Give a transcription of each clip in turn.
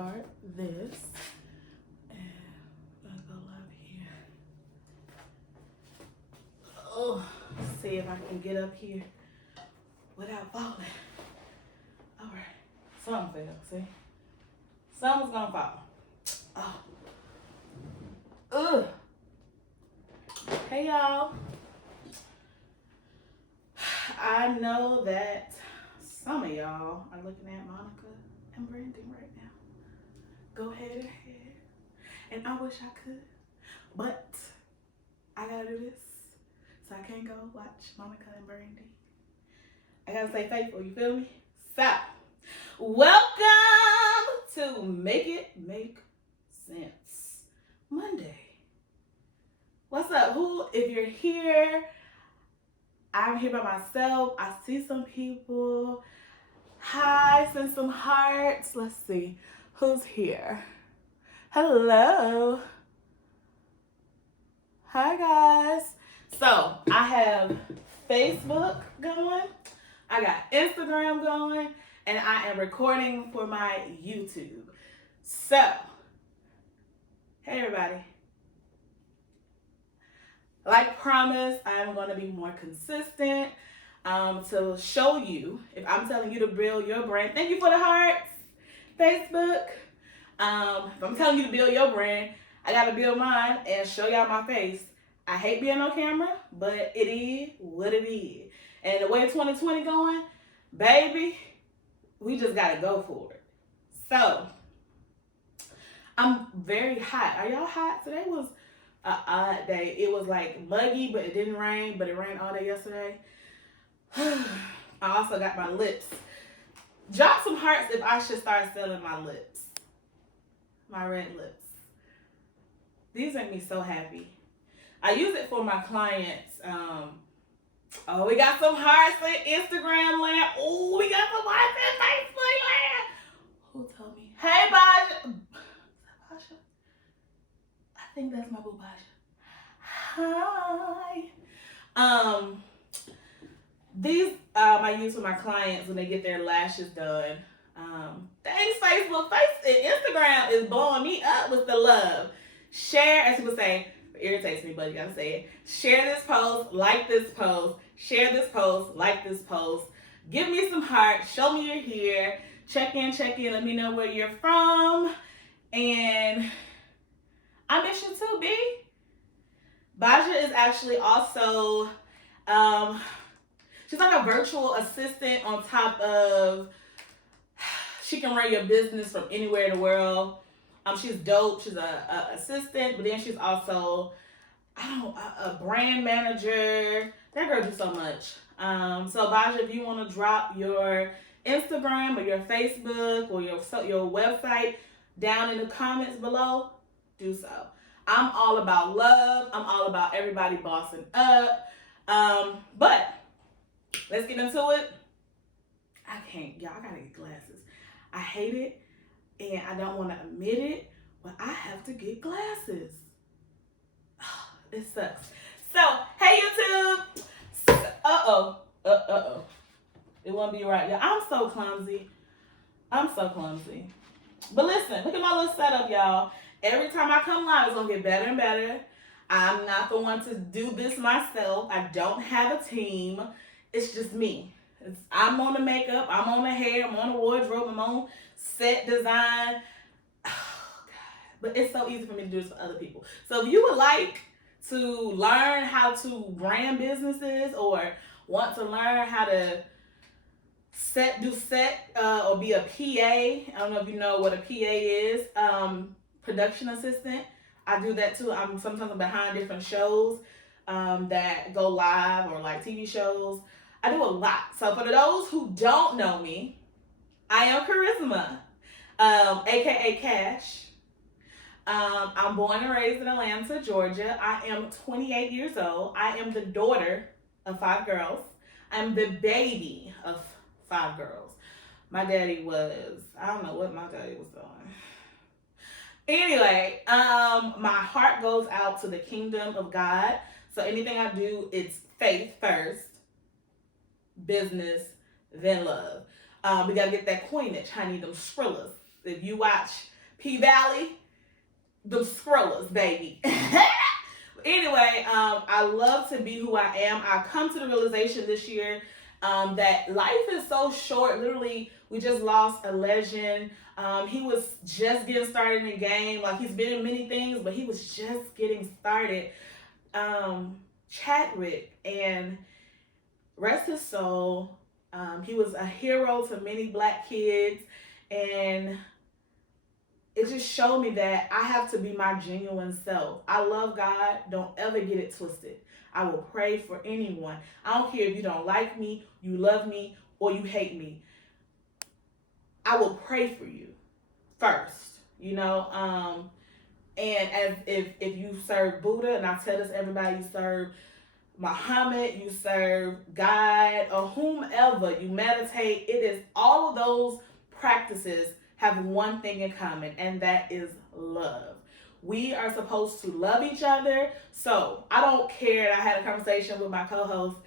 start this. And I'm gonna go live here. Oh, see if I can get up here without falling. All right, something fell. See, something's gonna fall. Oh, ugh. Hey y'all. I know that some of y'all are looking at Monica and Brandon right now. Go ahead, and I wish I could, but I gotta do this, so I can't go watch Monica and Brandon. I gotta stay faithful. You feel me? So, welcome to Make It Make Sense Monday. What's up? If you're here, I'm here by myself. I see some people. Hi, send some hearts. Let's see. Who's here? Hello. Hi, guys. So, I have Facebook going. I got Instagram going. And I am recording for my YouTube. So, hey, everybody. Like promised, I'm going to be more consistent to show you, if I'm telling you to build your brand. Thank you for the hearts, Facebook. If I'm telling you to build your brand, I got to build mine and show y'all my face. I hate being on camera, but it is what it is. And the way 2020 going, baby, we just got to go for it. So, I'm very hot. Are y'all hot? Today was an odd day. It was like muggy, but it didn't rain, but it rained all day yesterday. I also got my lips. Drop some hearts if I should start selling my lips. My red lips. These make me so happy. I use it for my clients. Oh, we got some hearts in Instagram land. Oh, we got some hearts in Facebook land. Who told me? Hey, Baja. Baja? I think that's my boo Baja. Hi. These I use for my clients when they get their lashes done. Thanks, Facebook. Instagram is blowing me up with the love. Share, as people say, it irritates me, but you gotta say it. Share this post, like this post, share this post, like this post. Give me some hearts, show me you're here. Check in, let me know where you're from. And I miss you too, B. Baja is actually also, she's like a virtual assistant on top of, she can run your business from anywhere in the world. She's dope. She's a assistant, but then she's also, a brand manager. That girl do so much. So Baja, if you want to drop your Instagram or your Facebook or your website down in the comments below, do so. I'm all about love. I'm all about everybody bossing up. But let's get into it. I can't, y'all. I gotta get glasses. I hate it, and I don't want to admit it, but I have to get glasses. It sucks. So, hey YouTube. It won't be right, y'all. I'm so clumsy. But listen, look at my little setup, y'all. Every time I come live, it's gonna get better and better. I'm not the one to do this myself. I don't have a team. It's just me. I'm on the makeup, I'm on the hair, I'm on the wardrobe, I'm on set design. Oh, God. But it's so easy for me to do this for other people. So if you would like to learn how to brand businesses or want to learn how to do set or be a PA, I don't know if you know what a PA is, production assistant. I do that too. I'm sometimes behind different shows that go live or like TV shows. I do a lot. So for those who don't know me, I am Charisma, aka Cash. I'm born and raised in Atlanta, Georgia. I am 28 years old. I am the daughter of 5 girls. I'm the baby of 5 girls. My daddy was, I don't know what my daddy was doing. Anyway, my heart goes out to the kingdom of God. So anything I do, it's faith first, business, then love. We gotta get that coinage, honey, them Skrillas. If you watch P Valley, the Skrillers, baby. Anyway, I love to be who I am. I come to the realization this year that life is so short. Literally, we just lost a legend. He was just getting started in the game. Like, he's been in many things, but he was just getting started. Chadwick, and rest his soul. He was a hero to many black kids, and it just showed me that I have to be my genuine self. I love God. Don't ever get it twisted. I will pray for anyone. I don't care if you don't like me, you love me, or you hate me. I will pray for you first, you know. And as if you serve Buddha, and I tell this everybody, you serve Muhammad, you serve God, or whomever, you meditate, it is all of those practices have one thing in common, and that is love. We are supposed to love each other. So I don't care. I had a conversation with my co-host.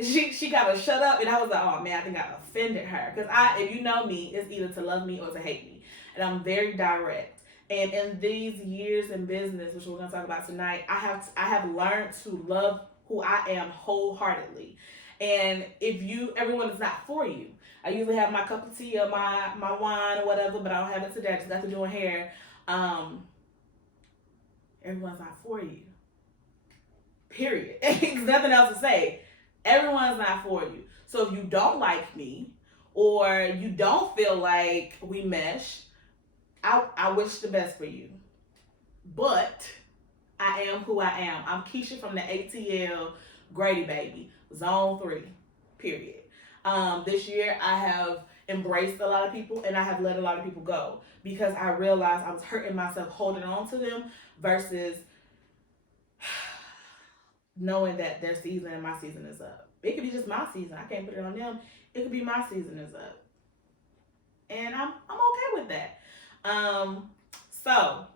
She got to shut up, and I was like, oh man, I think I offended her. Because if you know me, it's either to love me or to hate me. And I'm very direct. And in these years in business, which we're going to talk about tonight, I have learned to love who I am wholeheartedly. And if everyone is not for you. I usually have my cup of tea or my wine or whatever, but I don't have it today. I just got to doing hair. Everyone's not for you. Period. There's nothing else to say. Everyone's not for you. So if you don't like me, or you don't feel like we mesh, I wish the best for you. But I am who I am. I'm Keisha from the ATL Grady Baby, Zone 3, period. This year I have embraced a lot of people, and I have let a lot of people go because I realized I was hurting myself holding on to them versus knowing that their season and my season is up. It could be just my season. I can't put it on them. It could be my season is up. And I'm okay with that. So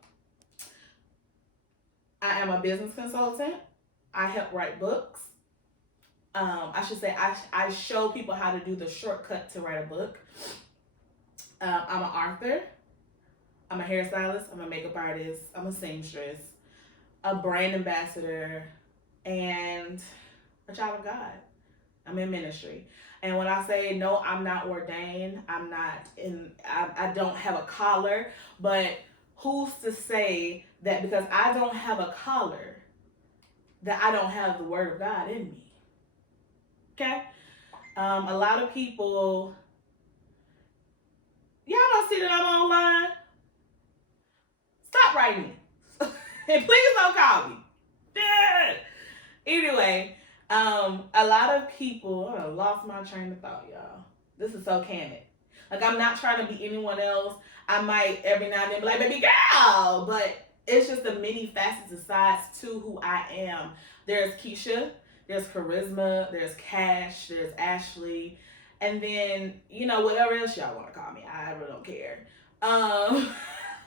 I am a business consultant. I help write books. I should say I show people how to do the shortcut to write a book. I'm an author. I'm a hairstylist. I'm a makeup artist. I'm a seamstress, a brand ambassador, and a child of God. I'm in ministry. And when I say no, I'm not ordained. I don't have a collar, but who's to say that because I don't have a collar, that I don't have the word of God in me? Okay? A lot of people, y'all don't see that I'm online? Stop writing me. And please don't call me. Anyway, a lot of people, I lost my train of thought, y'all. This is so candid. Like, I'm not trying to be anyone else. I might every now and then be like, baby girl, but it's just the many facets and sides to who I am. There's Keisha, there's Charisma, there's Cash, there's Ashley, and then, whatever else y'all want to call me. I really don't care.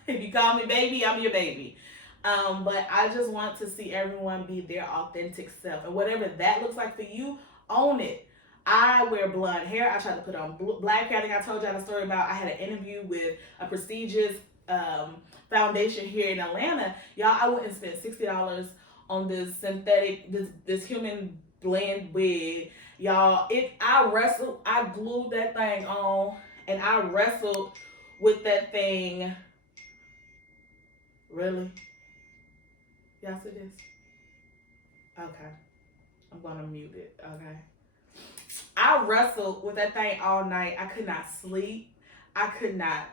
If you call me baby, I'm your baby. But I just want to see everyone be their authentic self. And whatever that looks like for you, own it. I wear blonde hair. I tried to put on black hair. I think I told y'all the story about I had an interview with a prestigious foundation here in Atlanta. Y'all, I went and spent $60 on this synthetic, this human blend wig. Y'all, I glued that thing on, and I wrestled with that thing. Really? Y'all see this? Okay. I'm gonna mute it, okay? I wrestled with that thing all night. I could not sleep. I could not,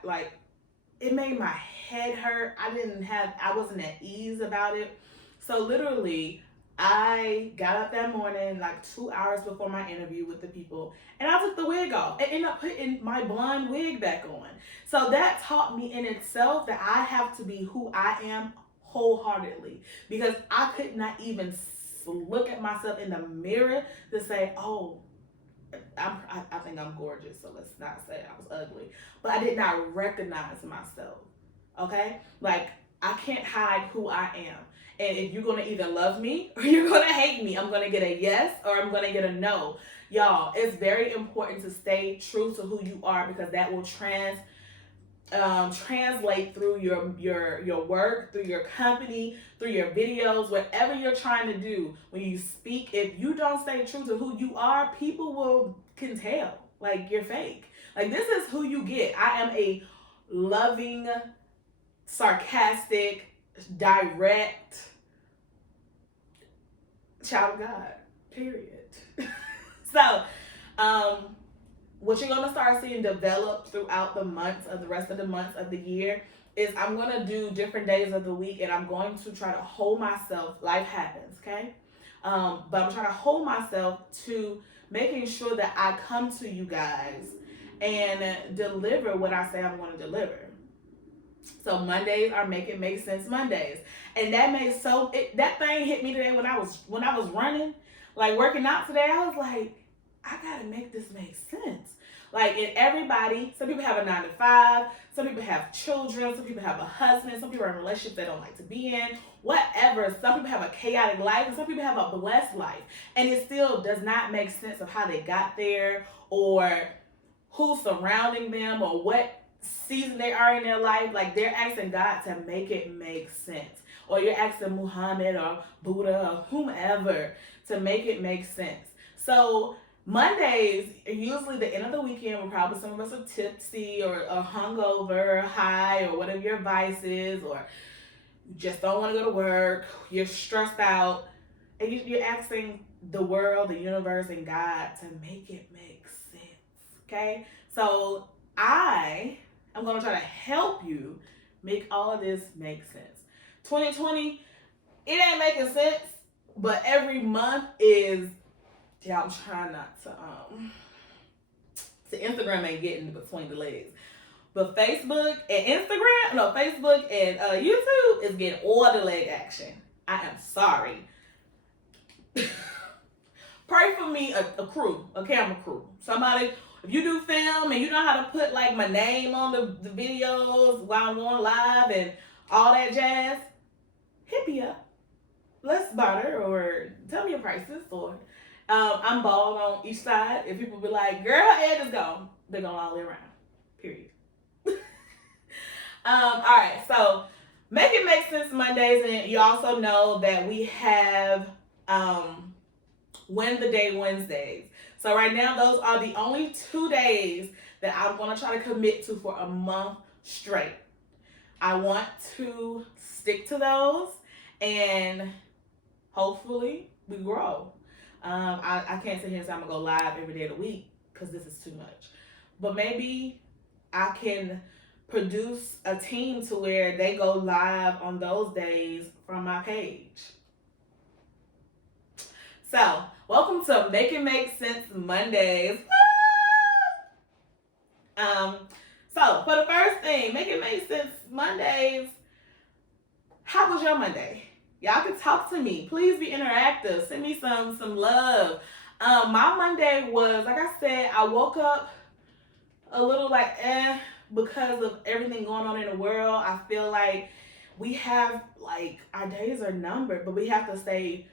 it made my head hurt. I wasn't at ease about it. So literally, I got up that morning, 2 hours before my interview with the people, and I took the wig off and ended up putting my blonde wig back on. So that taught me in itself that I have to be who I am wholeheartedly, because I could not even look at myself in the mirror to say, oh, I think I'm gorgeous, so let's not say I was ugly. But I did not recognize myself, okay? I can't hide who I am. And if you're going to either love me or you're going to hate me, I'm going to get a yes or I'm going to get a no. Y'all, it's very important to stay true to who you are, because that will translate through your work, through your company, through your videos, whatever you're trying to do. When you speak, if you don't stay true to who you are, people can tell like you're fake. Like, this is who you get. I am a loving, sarcastic, direct child of God. Period. So, what you're gonna start seeing develop throughout the rest of the months of the year is I'm gonna do different days of the week, and I'm going to try to hold myself. Life happens, okay? But I'm trying to hold myself to making sure that I come to you guys and deliver what I say I'm going to deliver. So Mondays are Make It Make Sense Mondays, and that thing hit me today when I was running, like working out today. I was like, I gotta make this make sense. Like, in everybody, some people have a 9 to 5, some people have children, some people have a husband, some people are in relationships they don't like to be in, whatever. Some people have a chaotic life, and some people have a blessed life. And it still does not make sense of how they got there, or who's surrounding them, or what season they are in their life. Like, they're asking God to make it make sense. Or you're asking Muhammad or Buddha or whomever to make it make sense. So Mondays are usually the end of the weekend where probably some of us are tipsy or hungover, or high, or whatever your vice is, or you just don't want to go to work, you're stressed out, and you're asking the world, the universe, and God to make it make sense, okay? So I'm going to try to help you make all of this make sense. 2020, it ain't making sense, but every month is... Yeah, I'm trying not to Instagram ain't getting between the legs. But Facebook and YouTube is getting all the leg action. I am sorry. Pray for me, a camera crew. Somebody, if you do film and you know how to put like my name on the videos while I'm on live and all that jazz, hit me up. Let's barter, or tell me your prices, or I'm bald on each side. If people be like, girl, her edge is gone, they're going all the way around. Period. All right, so Make It Make Sense Mondays, and you also know that we have Win the Day Wednesdays. So right now, those are the only 2 days that I'm going to try to commit to for a month straight. I want to stick to those, and hopefully we grow. I can't sit here and say I'm going to go live every day of the week, because this is too much. But maybe I can produce a team to where they go live on those days from my page. So, welcome to Make It Make Sense Mondays. So, for the first thing, Make It Make Sense Mondays, how was your Monday? Y'all can talk to me. Please be interactive. Send me some love. My Monday was, like I said, I woke up a little like because of everything going on in the world. I feel like we have, like, our days are numbered, but we have to stay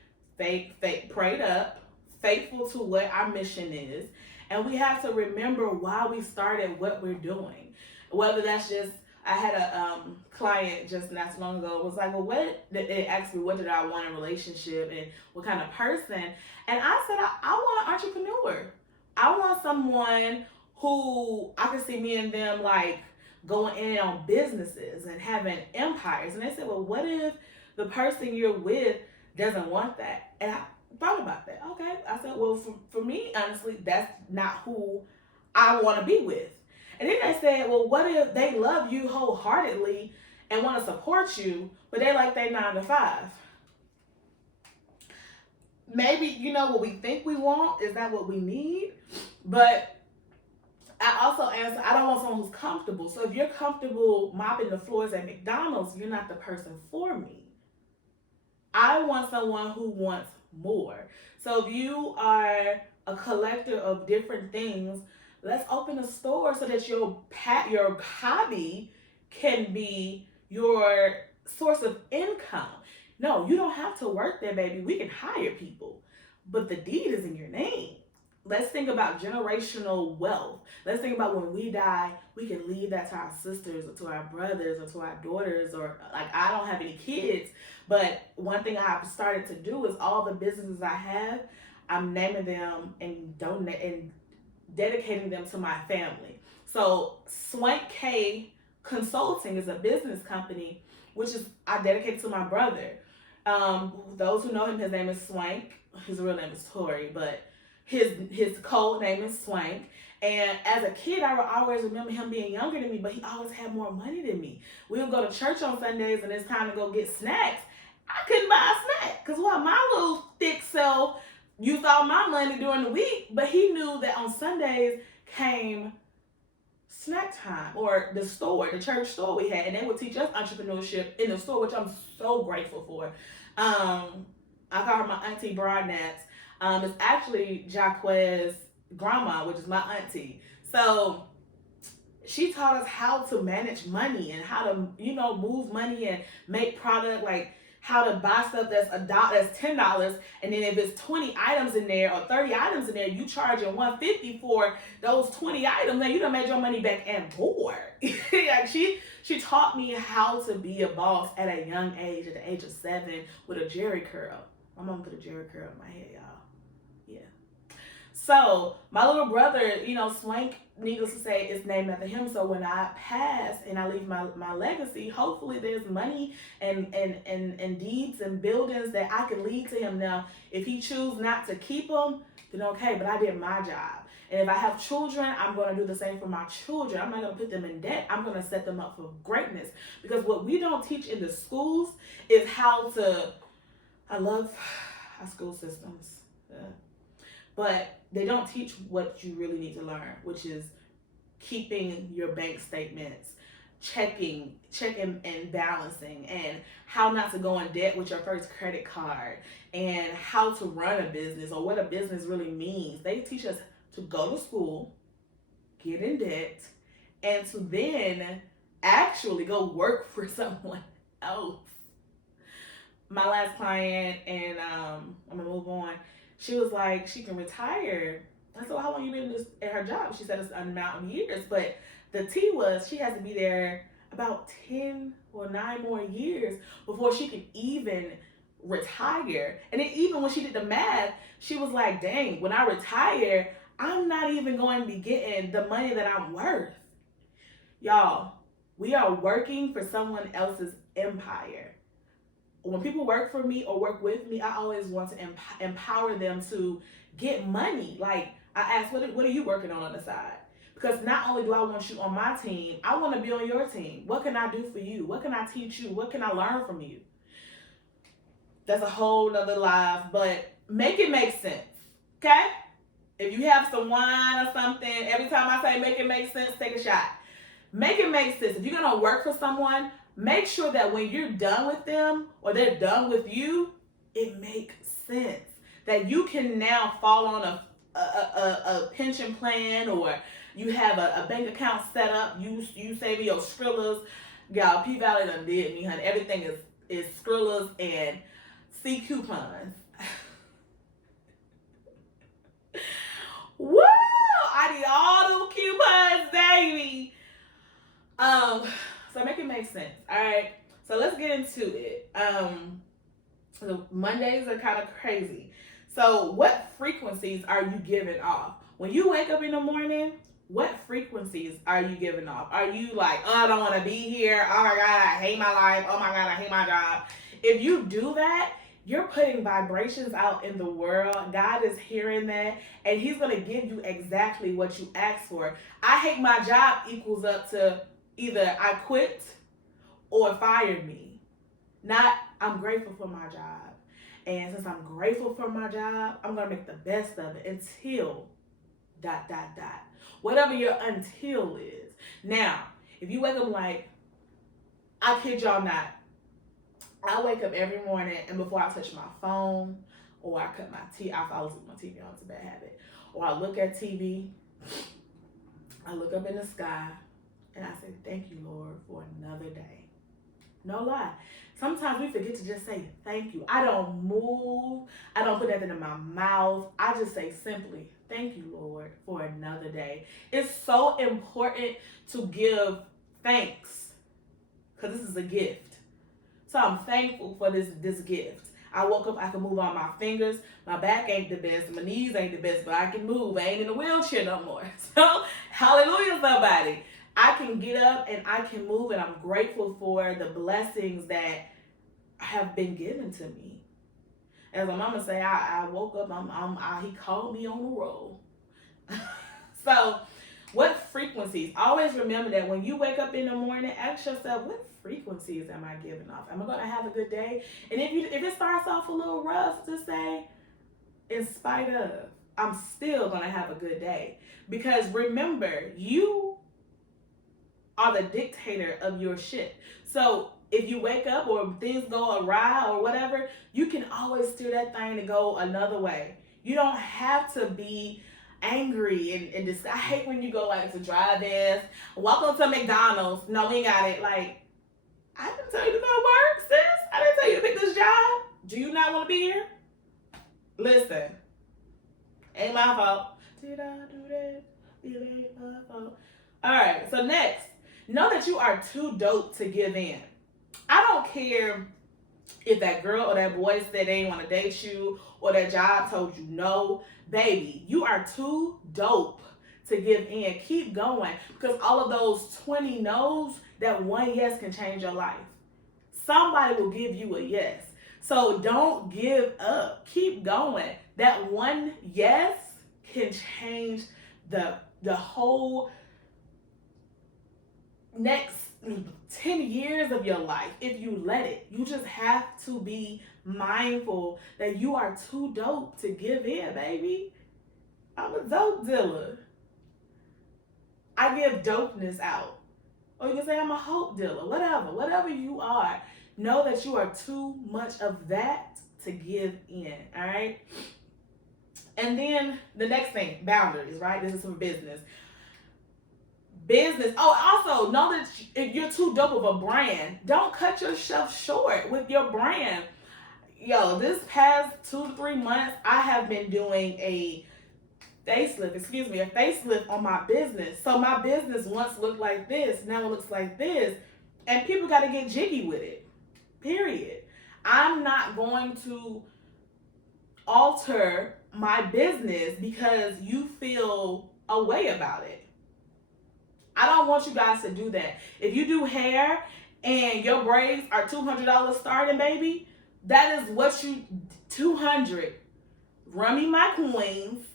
prayed up, faithful to what our mission is, and we have to remember why we started what we're doing. Whether that's just, I had a client just not so long ago, was like, well, it asked me what did I want in a relationship and what kind of person, and I said, I want an entrepreneur. I want someone who I can see me and them like going in on businesses and having empires. And they said, well, what if the person you're with doesn't want that? And I thought about that. Okay. I said, well, for me, honestly, that's not who I want to be with. And then they said, well, what if they love you wholeheartedly and want to support you, but they like their 9 to 5? Maybe, what we think we want is not what we need. But I also answer, I don't want someone who's comfortable. So if you're comfortable mopping the floors at McDonald's, you're not the person for me. I want someone who wants more. So if you are a collector of different things, let's open a store so that your hobby can be your source of income. No, you don't have to work there, baby. We can hire people, but the deed is in your name. let's think about generational wealth. Let's think about when we die, we can leave that to our sisters or to our brothers or to our daughters. Or like, I don't have any kids, but one thing I've started to do is all the businesses I have, I'm naming them and donate and dedicating them to my family. So Swank K Consulting is a business company, which is I dedicate to my brother. Those who know him, his name is Swank. His real name is Tori, but his code name is Swank. And as a kid, I would always remember him being younger than me, but he always had more money than me. We would go to church on Sundays, and it's time to go get snacks. I couldn't buy a snack because what my little thick self used all my money during the week, but he knew that on Sundays came snack time, or the store, the church store we had, and they would teach us entrepreneurship in the store, which I'm so grateful for. I call her my auntie Broadnats. It's actually Jaquez's grandma, which is my auntie. So she taught us how to manage money and how to, move money and make product, like how to buy stuff that's that's $10, and then if it's 20 items in there or 30 items in there, you charging $150 for those 20 items. Now you done made your money back and more. Like she taught me how to be a boss at a young age, at the age of 7, with a Jerry curl. My mom put a Jerry curl in my head, y'all. Yeah. So my little brother, Swank, needless to say, is named after him. So when I pass and I leave my legacy, hopefully there's money and deeds and buildings that I can leave to him. Now, if he chooses not to keep them, then okay, but I did my job. And if I have children, I'm going to do the same for my children. I'm not going to put them in debt. I'm going to set them up for greatness. Because what we don't teach in the schools is how to, I love our school systems. But they don't teach what you really need to learn, which is keeping your bank statements, checking and balancing, and how not to go in debt with your first credit card, and how to run a business, or what a business really means. They teach us to go to school, get in debt, and to then actually go work for someone else. My last client, and I'm gonna move on, she was like, she can retire. I said, well, how long you been at her job? She said it's an amount of years, but the T was she has to be there about 10 or 9 more years before she can even retire. And then even when she did the math, she was like, dang, when I retire, I'm not even going to be getting the money that I'm worth. Y'all, we are working for someone else's empire. When people work for me or work with me, I always want to empower them to get money. Like, I ask, what are you working on the side? Because not only do I want you on my team, I want to be on your team. What can I do for you? What can I teach you? What can I learn from you? That's a whole nother live, but make it make sense, okay? If you have some wine or something, every time I say make it make sense, take a shot. Make it make sense. If you're going to work for someone, make sure that when you're done with them or they're done with you, it makes sense. That you can now fall on a pension plan, or you have a bank account set up. You saving your Skrillers. Y'all, P-Valley done did me, honey. Everything is Skrillers and C coupons. Woo! I need all them coupons, baby. So make it make sense. All right. So let's get into it. So Mondays are kind of crazy. So what frequencies are you giving off? When you wake up in the morning, what frequencies are you giving off? Are you like, oh, I don't want to be here. Oh my God, I hate my life. Oh my God, I hate my job. If you do that, you're putting vibrations out in the world. God is hearing that, and he's going to give you exactly what you asked for. I hate my job equals up to either I quit or fire me. Not, I'm grateful for my job. And since I'm grateful for my job, I'm going to make the best of it until ... Whatever your until is. Now, if you wake up like, I kid y'all not, I wake up every morning, and before I touch my phone, or I cut my TV, I fall asleep with my TV on, it's a bad habit, or I look at TV, I look up in the sky, and I say, thank you, Lord, for another day. No lie. Sometimes we forget to just say thank you. I don't move. I don't put nothing in my mouth. I just say simply Thank you, Lord, for another day. It's so important to give thanks because this is a gift. So I'm thankful for this gift. I woke up, I can move on my fingers. My back ain't the best, my knees ain't the best, but I can move. I ain't in a wheelchair no more. So, hallelujah, somebody. I can get up and I can move, and I'm grateful for the blessings that have been given to me. As my mama say, I woke up, he called me on the roll. So, what frequencies? Always remember that when you wake up in the morning, ask yourself, what frequencies am I giving off? Am I going to have a good day? And if it starts off a little rough, just say, in spite of, I'm still going to have a good day. Because remember, you are the dictator of your shit. So if you wake up or things go awry or whatever, you can always steer that thing to go another way. You don't have to be angry and just, I hate when you go like to drive-ins, welcome to McDonald's. No, we ain't got it. Like, I didn't tell you to go to work, sis. I didn't tell you to pick this job. Do you not want to be here? Listen, ain't my fault. Did I do that? It ain't my fault. All right, so next, know that you are too dope to give in. I don't care if that girl or that boy said they didn't want to date you or that job told you no. Baby, you are too dope to give in. Keep going, because all of those 20 no's, that one yes can change your life. Somebody will give you a yes. So don't give up. Keep going. That one yes can change the whole next 10 years of your life if you let it. You just have to be mindful that you are too dope to give in, baby. I'm a dope dealer. I give dopeness out. Or you can say I'm a hope dealer. Whatever you are, know that you are too much of that to give in, all right? And then the next thing, boundaries, right? This is for business. Oh, also know that if you're too dope of a brand, don't cut yourself short with your brand. Yo, this past 2 to 3 months, I have been doing a facelift on my business. So my business once looked like this, now it looks like this. And people got to get jiggy with it, period. I'm not going to alter my business because you feel a way about it. I don't want you guys to do that. If you do hair and your braids are $200 starting, baby, that is what you, $200. Run me my coins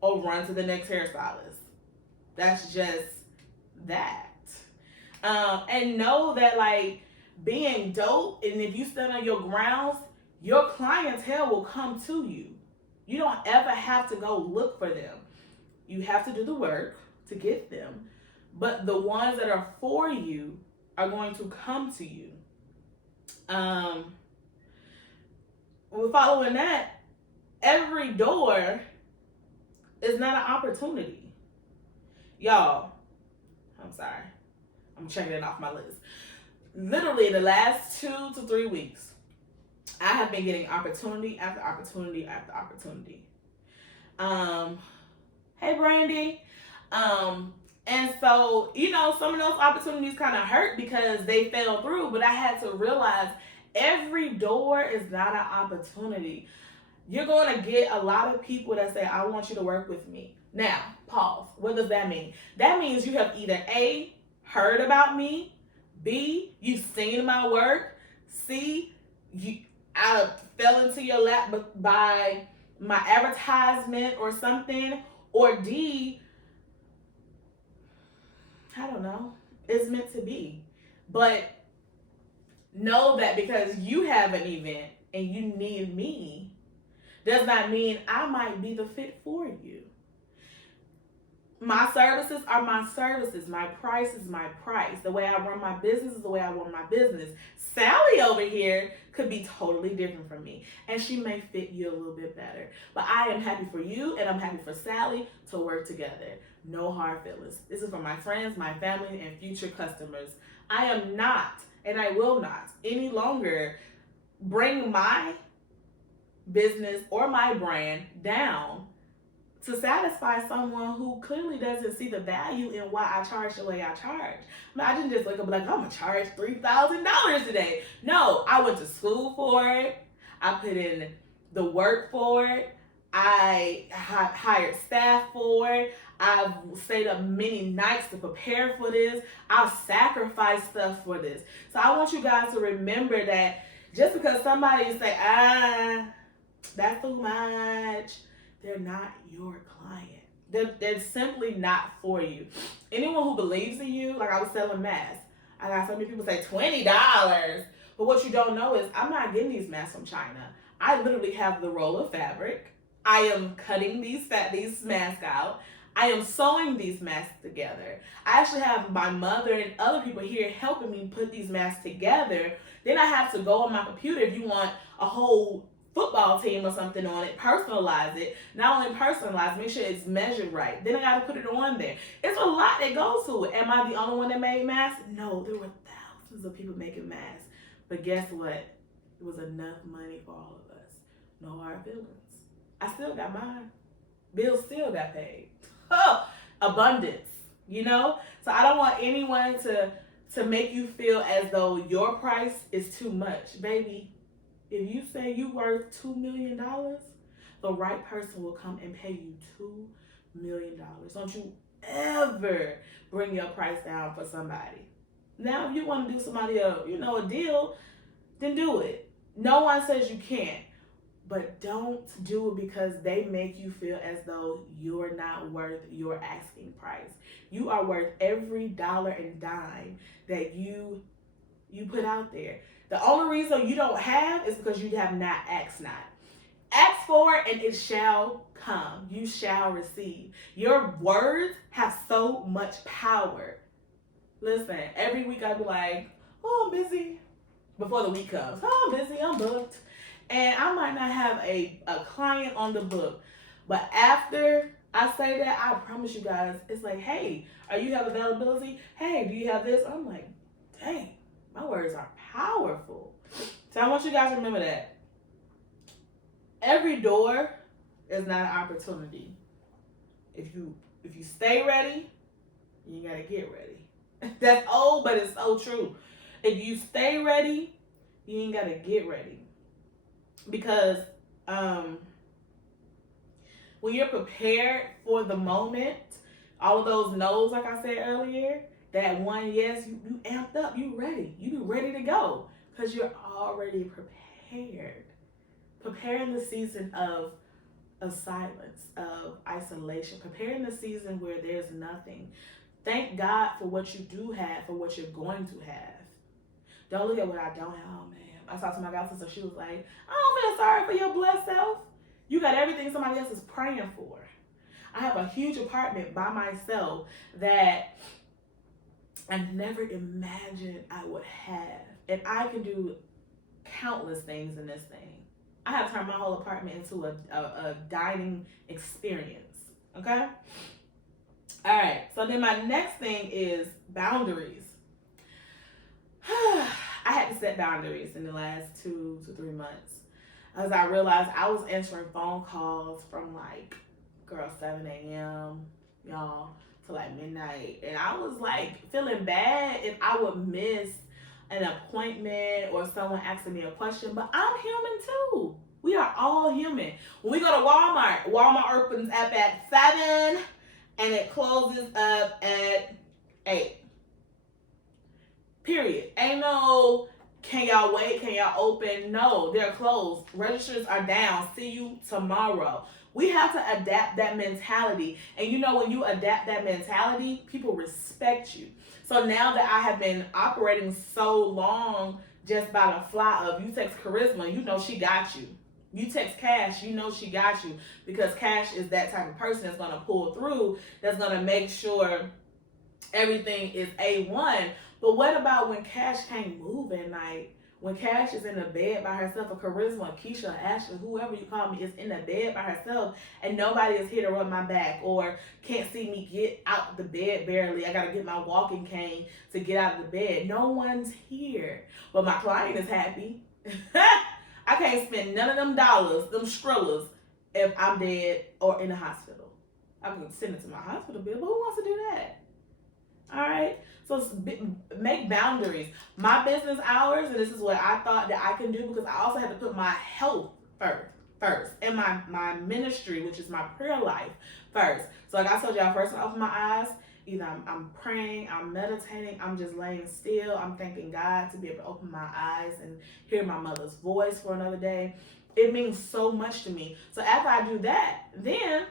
or run to the next hairstylist. That's just that. And know that, like, being dope, and if you stand on your grounds, your clientele will come to you. You don't ever have to go look for them. You have to do the work to get them. But the ones that are for you are going to come to you. We're following that. Every door is not an opportunity. Y'all, I'm sorry. I'm checking it off my list. Literally the last 2 to 3 weeks, I have been getting opportunity after opportunity after opportunity. Hey, Brandy. And so, you know, some of those opportunities kind of hurt because they fell through, but I had to realize every door is not an opportunity. You're going to get a lot of people that say, I want you to work with me. Now, pause. What does that mean? That means you have either A, heard about me, B, you've seen my work, C, I fell into your lap by my advertisement or something, or D, I don't know, it's meant to be. But know that because you have an event and you need me, does not mean I might be the fit for you. My services are my services. My price is my price. The way I run my business is the way I run my business. Sally over here could be totally different from me, and she may fit you a little bit better. But I am happy for you, and I'm happy for Sally to work together. No hard feelings. This is for my friends, my family, and future customers. I am not, and I will not, any longer bring my business or my brand down to satisfy someone who clearly doesn't see the value in why I charge the way I charge. I mean, I didn't just wake up and be like, I'm gonna charge $3,000 today. No, I went to school for it. I put in the work for it. I hired staff for it. I've stayed up many nights to prepare for this. I've sacrificed stuff for this. So I want you guys to remember that just because somebody say, that's too much, they're not your client. They're simply not for you. Anyone who believes in you, like I was selling masks. I got so many people say $20. But what you don't know is I'm not getting these masks from China. I literally have the roll of fabric. I am cutting these masks out. I am sewing these masks together. I actually have my mother and other people here helping me put these masks together. Then I have to go on my computer if you want a whole football team or something on it, personalize it. Not only personalize, make sure it's measured right. Then I got to put it on there. It's a lot that goes to it. Am I the only one that made masks? No, there were thousands of people making masks. But guess what? It was enough money for all of us. No hard feelings. I still got mine. Bills still got paid. Oh, abundance, you know? So I don't want anyone to make you feel as though your price is too much. Baby, if you say you worth $2 million, the right person will come and pay you $2 million. Don't you ever bring your price down for somebody. Now, if you want to do somebody a deal, then do it. No one says you can't. But don't do it because they make you feel as though you're not worth your asking price. You are worth every dollar and dime that you put out there. The only reason you don't have is because you have not asked not. Ask for it and it shall come. You shall receive. Your words have so much power. Listen, every week I be like, oh, I'm busy. Before the week comes, oh, I'm busy, I'm booked. And I might not have a client on the book. But after I say that, I promise you guys, it's like, hey, are you have availability? Hey, do you have this? I'm like, dang, my words are powerful. So I want you guys to remember that. Every door is not an opportunity. If you stay ready, you gotta get ready. That's old, but it's so true. If you stay ready, you ain't gotta get ready. Because when you're prepared for the moment, all of those no's, like I said earlier, that one yes, you amped up, you ready. You be ready to go because you're already prepared. Preparing the season of silence, of isolation. Preparing the season where there's nothing. Thank God for what you do have, for what you're going to have. Don't look at what I don't have. Oh, man. I talked to my god sister. She was like, I don't feel sorry for your blessed self. You got everything somebody else is praying for. I have a huge apartment by myself that I never imagined I would have. And I can do countless things in this thing. I have turned my whole apartment into a dining experience. Okay? All right. So then my next thing is boundaries. I had to set boundaries in the last 2 to 3 months. As I realized I was answering phone calls from 7 a.m., y'all, to midnight. And I was feeling bad if I would miss an appointment or someone asking me a question. But I'm human too. We are all human. When we go to Walmart opens up at 7 and it closes up at 8. Period. Ain't no, can y'all wait? Can y'all open? No, they're closed. Registers are down. See you tomorrow. We have to adapt that mentality. And when you adapt that mentality, people respect you. So now that I have been operating so long just by the fly of, you text Charisma, she got you. You text Cash, she got you. Because Cash is that type of person that's going to pull through, that's going to make sure everything is A1. But what about when Cash can't move at night? When Cash is in the bed by herself, or Charisma, Keisha, Ashley, whoever you call me, is in the bed by herself, and nobody is here to rub my back, or can't see me get out the bed barely. I got to get my walking cane to get out of the bed. No one's here. But my client is happy. I can't spend none of them dollars, them strollers, if I'm dead or in the hospital. I could send it to my hospital bill, but who wants to do that? All right. So make boundaries. My business hours, and this is what I thought that I can do because I also had to put my health first, and my ministry, which is my prayer life, first. So like I told y'all, first I open my eyes, either I'm praying, I'm meditating, I'm just laying still, I'm thanking God to be able to open my eyes and hear my mother's voice for another day. It means so much to me. So after I do that, then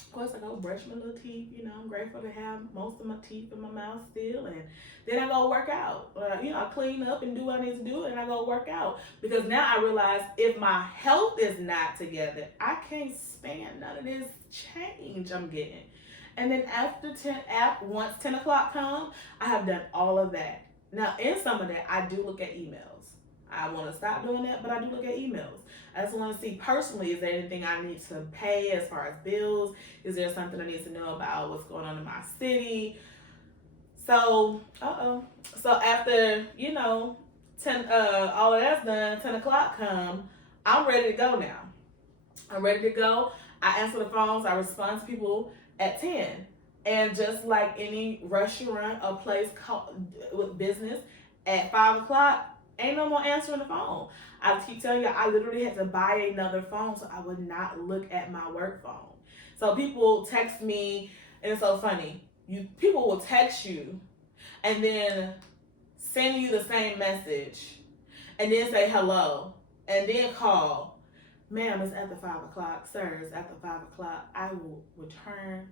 of course, I go brush my little teeth. I'm grateful to have most of my teeth in my mouth still. And then I go work out. I clean up and do what I need to do, and I go work out. Because now I realize if my health is not together, I can't stand none of this change I'm getting. And then once 10 o'clock comes, I have done all of that. Now, in some of that, I do look at emails. I want to stop doing that, but I do look at emails. I just want to see personally, is there anything I need to pay as far as bills? Is there something I need to know about what's going on in my city? So, So after, 10, all of that's done, 10 o'clock come, I'm ready to go now. I'm ready to go. I answer the phones. I respond to people at 10. And just like any restaurant or place with business, at 5 o'clock, ain't no more answering the phone. I keep telling you, I literally had to buy another phone so I would not look at my work phone. So people text me, and it's so funny. People will text you and then send you the same message and then say hello and then call. Ma'am, it's after 5 o'clock. Sir, it's after 5 o'clock. I will return.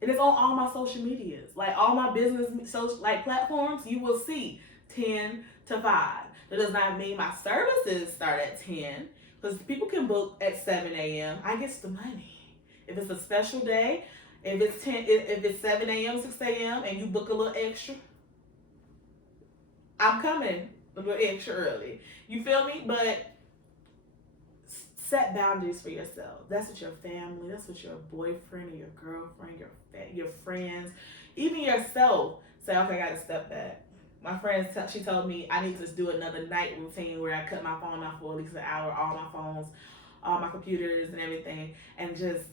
And it's on all my social medias. Like all my business social platforms, you will see 10 to 5. That does not mean my services start at 10, because people can book at 7 a.m. I get the money. If it's a special day, if it's 7 a.m., 6 a.m., and you book a little extra, I'm coming a little extra early. You feel me? But set boundaries for yourself. That's what your family, that's what your boyfriend or your girlfriend, your friends, even yourself say, okay, I got to step back. My friend, she told me I need to do another night routine where I cut my phone off for at least an hour, all my phones, all my computers and everything, and just,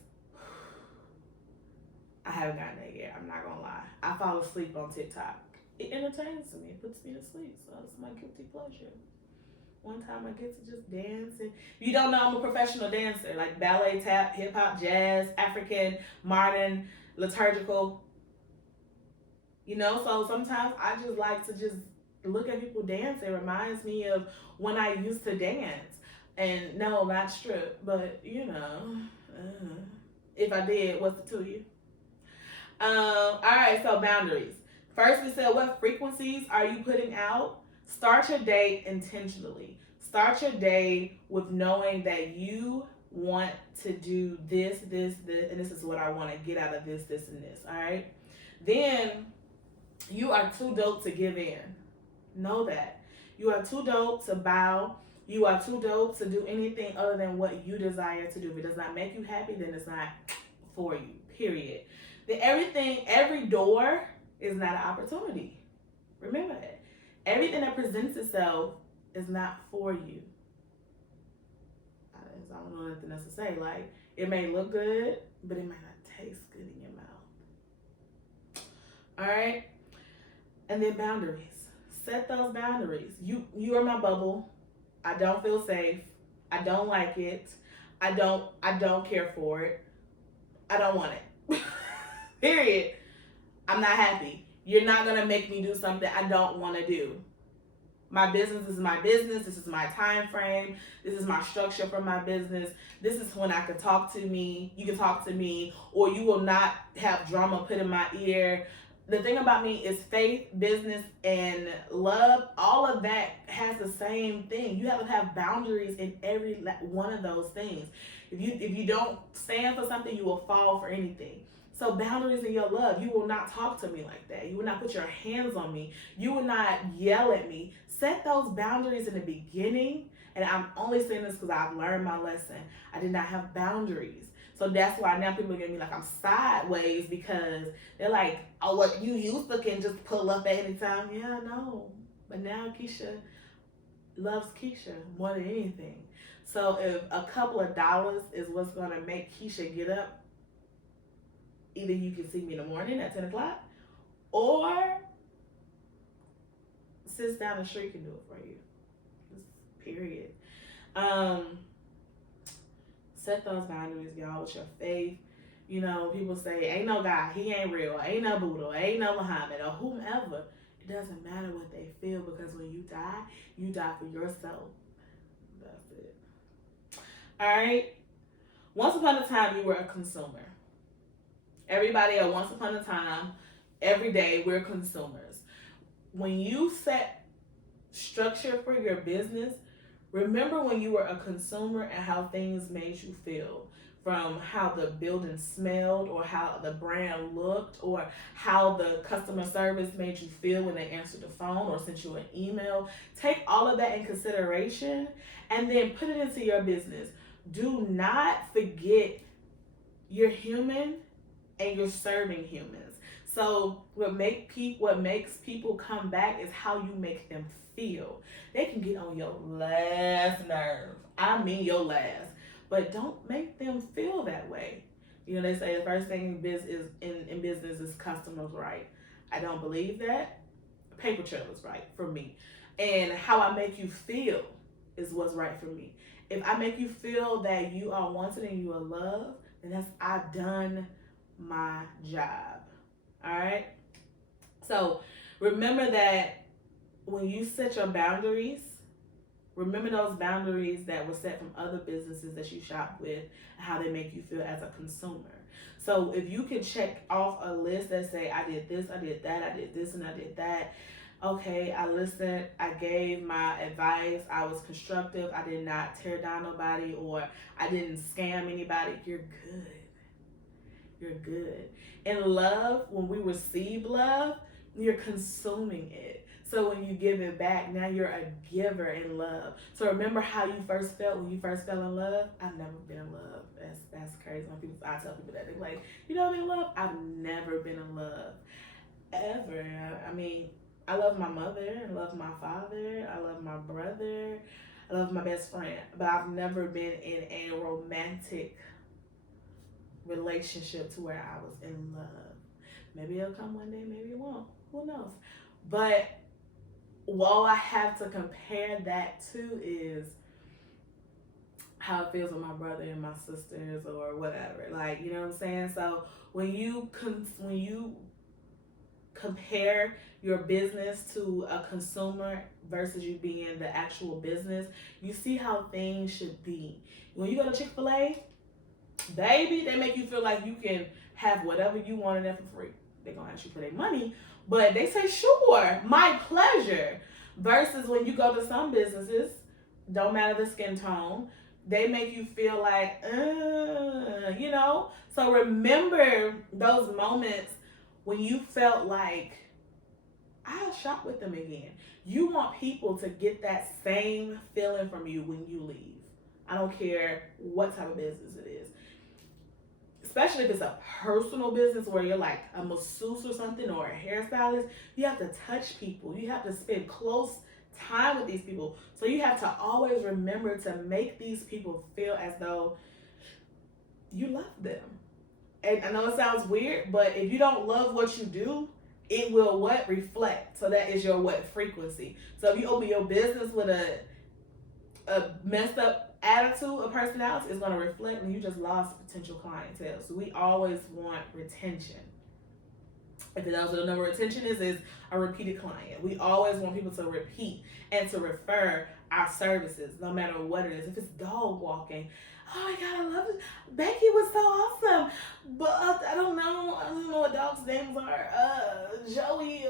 I haven't gotten there yet. I'm not going to lie. I fall asleep on TikTok. It entertains me. It puts me to sleep, so it's my guilty pleasure. One time I get to just dance, and you don't know I'm a professional dancer, like ballet, tap, hip hop, jazz, African, modern, liturgical. So sometimes I just like to just look at people dance. It reminds me of when I used to dance. And no, not strip, but if I did, what's it to you? All right, so boundaries. First, we said, what frequencies are you putting out? Start your day intentionally. Start your day with knowing that you want to do this, and this is what I want to get out of this, and this. All right. Then you are too dope to give in. Know that. You are too dope to bow. You are too dope to do anything other than what you desire to do. If it does not make you happy, then it's not for you. Period. Every door is not an opportunity. Remember that. Everything that presents itself is not for you. I don't know nothing else to say. Like, it may look good, but it might not taste good in your mouth. All right? And then boundaries. Set those boundaries. You are my bubble. I don't feel safe. I don't like it. I don't care for it. I don't want it. Period. I'm not happy. You're not going to make me do something I don't want to do. My business is my business. This is my time frame. This is my structure for my business. This is when I can talk to me. You can talk to me, or you will not have drama put in my ear. The thing about me is faith, business, and love. All of that has the same thing. You have to have boundaries in every one of those things. If you don't stand for something, you will fall for anything. So boundaries in your love. You will not talk to me like that. You will not put your hands on me. You will not yell at me. Set those boundaries in the beginning. And I'm only saying this because I've learned my lesson. I did not have boundaries. So that's why now people look at me like I'm sideways, because they're like, oh, what, you used to can just pull up at any time. Yeah, I know. But now Keisha loves Keisha more than anything. So if a couple of dollars is what's going to make Keisha get up, Either you can see me in the morning at 10 o'clock, or sits down the street can do it for you. Period. Set those boundaries, y'all, with your faith. You know, people say, ain't no God, he ain't real, ain't no Buddha, ain't no Muhammad, or whomever. It doesn't matter what they feel, because when you die for yourself. That's it. All right. Once upon a time, you were a consumer. Everybody at once upon a time, every day, we're consumers. When you set structure for your business, remember when you were a consumer and how things made you feel. From how the building smelled, or how the brand looked, or how the customer service made you feel when they answered the phone or sent you an email. Take all of that in consideration and then put it into your business. Do not forget you're human and you're serving humans. So what makes people come back is how you make them feel. They can get on your last nerve. I mean your last. But don't make them feel that way. You know, they say the first thing in business is customers right. I don't believe that. Paper trail is right for me. And how I make you feel is what's right for me. If I make you feel that you are wanted and you are loved, then I've done my job. All right? So remember that when you set your boundaries, remember those boundaries that were set from other businesses that you shop with, and how they make you feel as a consumer. So if you can check off a list that say, I did this, I did that, I did this, and I did that. Okay, I listened, I gave my advice, I was constructive, I did not tear down nobody, or I didn't scam anybody. You're good. You're good. In love, when we receive love, you're consuming it. So when you give it back, now you're a giver in love. So remember how you first felt when you first fell in love? I've never been in love. That's crazy. When I tell people that, they're like, you know, I'm in love. I've never been in love, ever. I mean, I love my mother, I love my father, I love my brother, I love my best friend, but I've never been in a romantic relationship to where I was in love. Maybe it'll come one day, maybe it won't. Who knows? But all I have to compare that to is how it feels with my brother and my sisters or whatever. Like, you know what I'm saying? So when you compare your business to a consumer versus you being the actual business, you see how things should be. When you go to Chick-fil-A, baby, they make you feel like you can have whatever you want in there for free. They're going to ask you for their money, but they say, sure, my pleasure. Versus when you go to some businesses, don't matter the skin tone, they make you feel like, you know? So remember those moments when you felt like, I'll shop with them again. You want people to get that same feeling from you when you leave. I don't care what type of business it is. Especially if it's a personal business where you're like a masseuse or something, or a hairstylist. You have to touch people. You have to spend close time with these people. So you have to always remember to make these people feel as though you love them. And I know it sounds weird, but if you don't love what you do, it will what? Reflect. So that is your what? Frequency. So if you open your business with a messed up attitude or personality, it's going to reflect, and you just lost potential clientele. So we always want retention. If it knows what the number of retention is a repeated client. We always want people to repeat and to refer our services, no matter what it is. If it's dog walking, oh my God, I love it. Becky was so awesome. But I don't know what dogs' names are. Joey,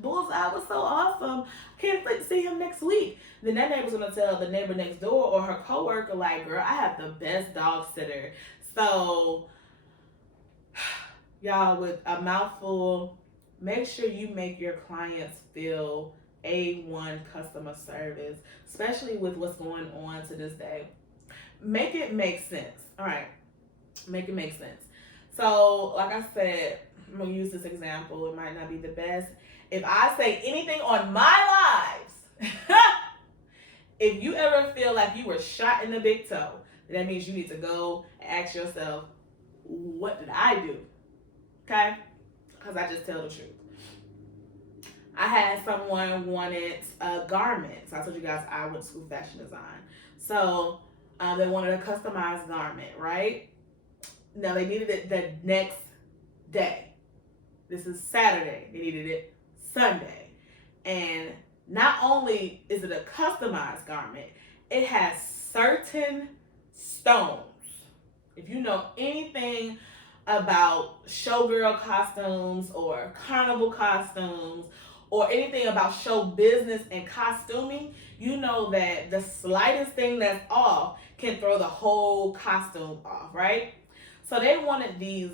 Bullseye was so awesome. Can't wait to see him next week. Then that neighbor's gonna tell the neighbor next door or her coworker, like, girl, I have the best dog sitter. So y'all, with a mouthful, make sure you make your clients feel A1 customer service, especially with what's going on to this day. Make it make sense. All right, make it make sense. So like I said, I'm gonna use this example. It might not be the best. If I say anything on my lives, if you ever feel like you were shot in the big toe, that means you need to go and ask yourself, what did I do? okay? Because I just tell the truth. I had someone wanted garments. I told you guys I went to school fashion design. So they wanted a customized garment, right? Now they needed it the next day. This is Saturday. They needed it Sunday. And not only is it a customized garment, it has certain stones. If you know anything about showgirl costumes or carnival costumes or anything about show business and costuming, you know that the slightest thing that's off can throw the whole costume off, right? So they wanted these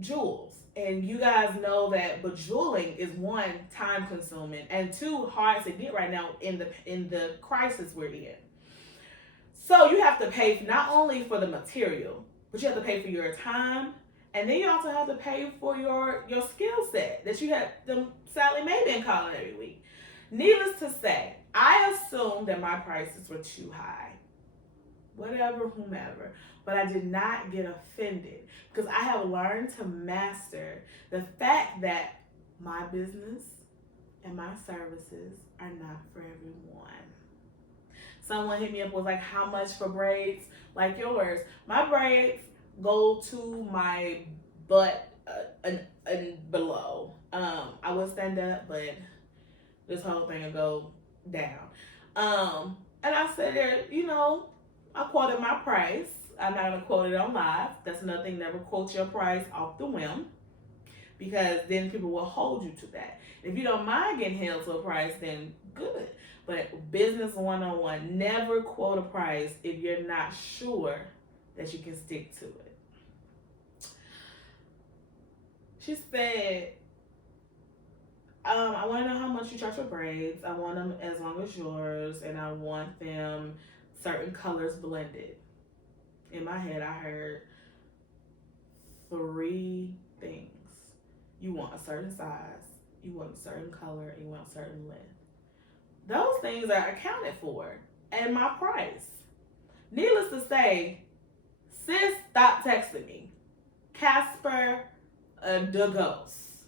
jewels. And you guys know that bejeweling is one, time consuming, and two, hard to get right now in the crisis we're in. So you have to pay not only for the material, but you have to pay for your time, and then you also have to pay for your skill set that you had them Sally Mae been calling every week. Needless to say, I assumed that my prices were too high. Whatever, whomever. But I did not get offended because I have learned to master the fact that my business and my services are not for everyone. Someone hit me up, was like, how much for braids like yours? My braids go to my butt and below. I would stand up, but this whole thing will go down. And I said, I quoted my price. I'm not going to quote it on live. That's another thing. Never quote your price off the whim, because then people will hold you to that. If you don't mind getting held to a price, then good. But business 101, never quote a price if you're not sure that you can stick to it. She said, I want to know how much you charge for braids. I want them as long as yours, and I want them certain colors blended. In my head, I heard 3 things. You want a certain size, you want a certain color, and you want a certain length. Those things are accounted for at my price. Needless to say, sis, stop texting me. Casper the Ghost.